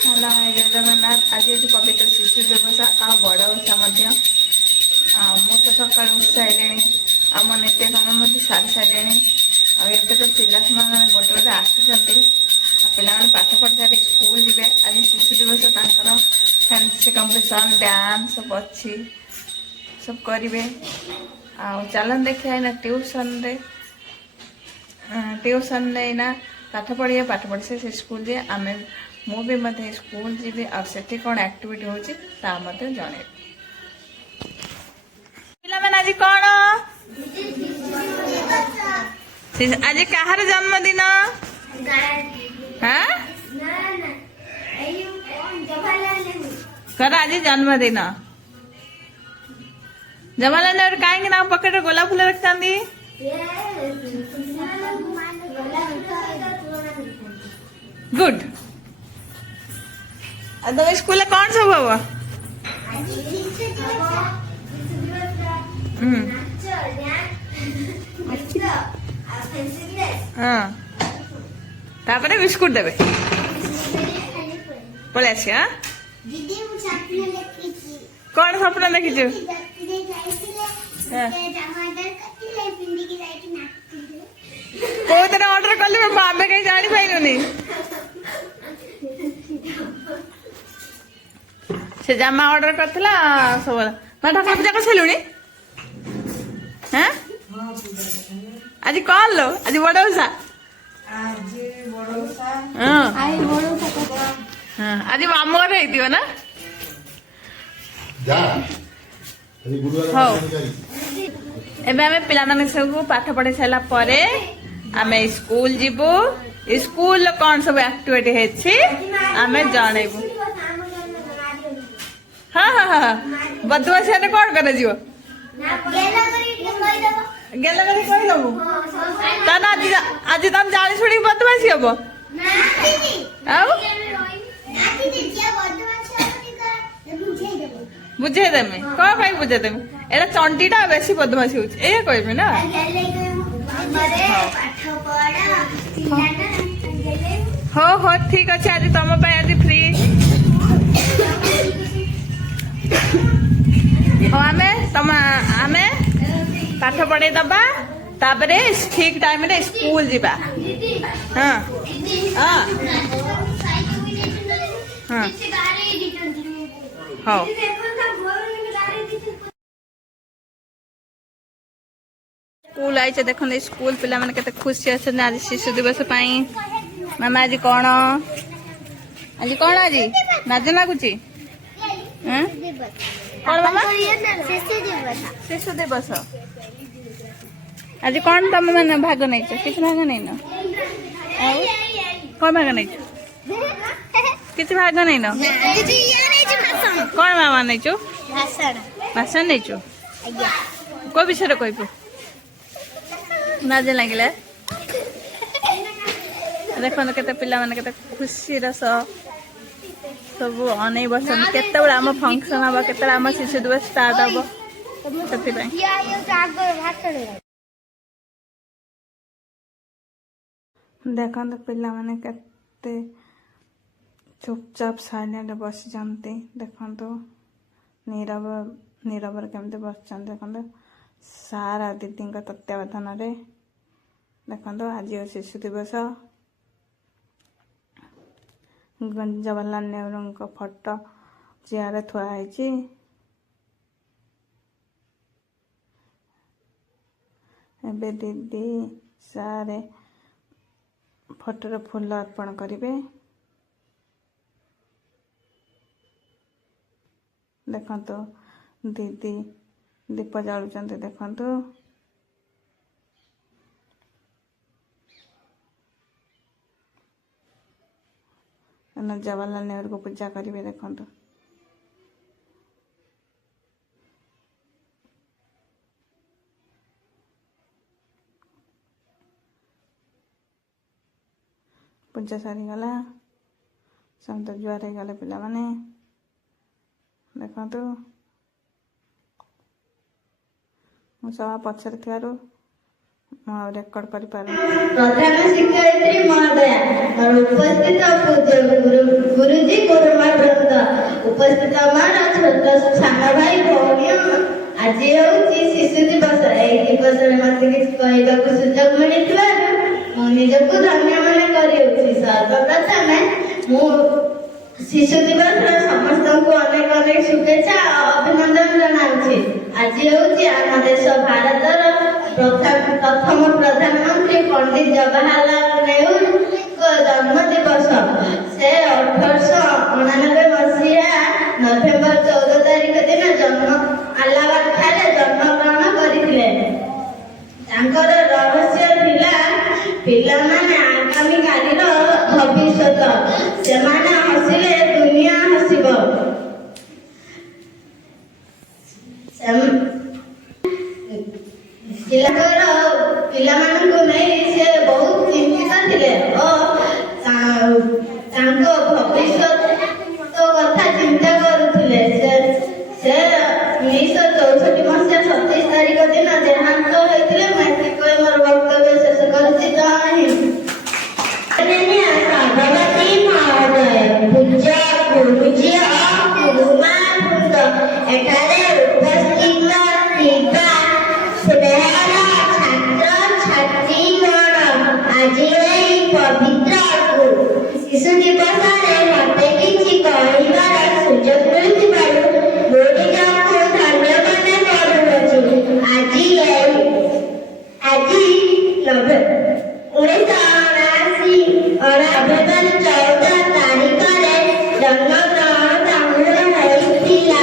Hello hi जय जगन्नाथ। आज ये पवित्र शिशु दिवस आ बड़ ओषा मु तो सका उठ सारे आम नित्य कम सारी सारे आते तो पिला गोटे गोटे आसुँच पिला पाठ पढ़ सारी स्कूल जी आज शिशु दिवस फैंसी कंपटीशन डांस सब अच्छी सब करेंगे। चलन देखिए ना ट्यूशन ना पाठ पढ़िए पाठ पढ़ी से स्कूल जे आम मुझे मत स्कूल जी आठ कौन एक्टिविटी होची जन पिला आज कौन आज कहार जन्मदिन हाँ कर आज जन्मदिन जवाहरलाल नेहरू कहीं ना पकेट गोलाप फूल रखता गुड। तुम स्कूल कौन सब हम हाँ तापर बिस्कुट देवे पलि आस कौन स्वप्न देखी कौन ऑर्डर कल आम कहीं जानी पाइलुनि से जामा ऑर्डर करथिला सब मैं ठाकुर पूजा कर सारूनी हाँ आज कौन लो आज बड़ ओषा हाँ आज मामू घर होती ना हाँ एबे आमे पिला माने सब पाठ पढ़ी सारा पर आमे स्कूल जीवु स्कूल कौन सब एक्टिविटी हेछि आमे जानैबु। हाँ हाँ हाँ बदमाशी ने कौन करे जीव गेला करी कहि दबु ताना आज तुम जानी सुनी बदमाशी हबो बुझे देमे कौन कहीं बुझे देमे एटा चंटीटा बेसी बदमाशी होछि ए कहबे ना हो हो ठीक अच्छे आज तुम आज फ्री आमे तम आमे पाठ पढ़े दबा तापरे ठीक टाइम रे स्कूल जीवा हाँ हाँ हाँ हाँ स्कूल आई देख स्कूल पिला मैंने केते खुशी अच्छे आज शिशु दिवस मामा आज कौन आज नाज लगुच कौन मामा शिशु दिवस आज कौन तुम मैंने भाग नहीं किसी भाग नहीं न कौन भाग नहीं किसी भाग नहीं न कौन मामा नहीं भाषण नहीं को विषय कहबू नाज लगे देख के पिला माने के खुशी रस सब अनै बसन केते आम फंक्शन हम केते आम शिशु दिवस स्टार्ट हम देख पिला माने केते चुपचाप साइलेंट बस जाते देखो नीरव नीरव केमती बस देखो सारा दीदी तत्वावधान देखो आज शिशु दिवस जवाहरलाल नेहरू फोटो चेयर थुआई एबे दीदी सारे फोटो फूल अर्पण करेंगे देखो दीदी दीप जलुंट देखु जवाहरलाल नेहरू को पूजा करेंगे देखो पूजा सारी गला समस्त जुआर हो गले पिला माने देखो मु सब पछर थी रेकर्ड कर प्रधान शिक्षयित्री महोदया और उपस्थित पूज्य गुरुजी गुरुमा वृंद उपस्थित आमर छोट सान भाई भौणी आज हूँ शिशु दिवस। यही दिवस मत किसी कहवाक सुजोग मिलता मो निजक धन्य मन कर सर्वप्रथम मु शिशु दिवस समस्त को अनेक अनेक शुभेच्छा अभिनंदन जनाऊँ। आज हूँ आम देश भारतर प्रथम प्रधानमंत्री पंडित जवाहरलाल नेहरू जन्म दिवस। से 1899 मसीहा नवेम्बर 14 तारिख दिन जन्म अलाहाबाद ठारे जन्म ग्रहण करथिले। तांकर रहस्य थिला पिला माने आगामी कालीर भविष्यत सेमाने हसिले दुनिया हसिबो। पिलामानंकु नै से बहुत चिंतित थिले और तांको भविष्यत तो कथा चिंता करुथिले। से 1964 मसीहा 27 तारिख दिन देहांत होइथिले। मैं कोई मोर वक्तव्य शेष करछि। भगवती महोदय पूज्य गुरुजी और गुरुमा वृंद एठारे उपस्थित ଥିବା स्नेहर छात्र छात्रीगण आज एही पवित्र शिशु दिवस मते किछि कहबार सुजोग मिलुथिबारु मो निजकु धन्यवाद करुछि। आज 1979 नवेम्बर 14 तारिखरे जन्मग्रहण तांकर होइथिला।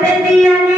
ପାଇବେ ଦିଆନି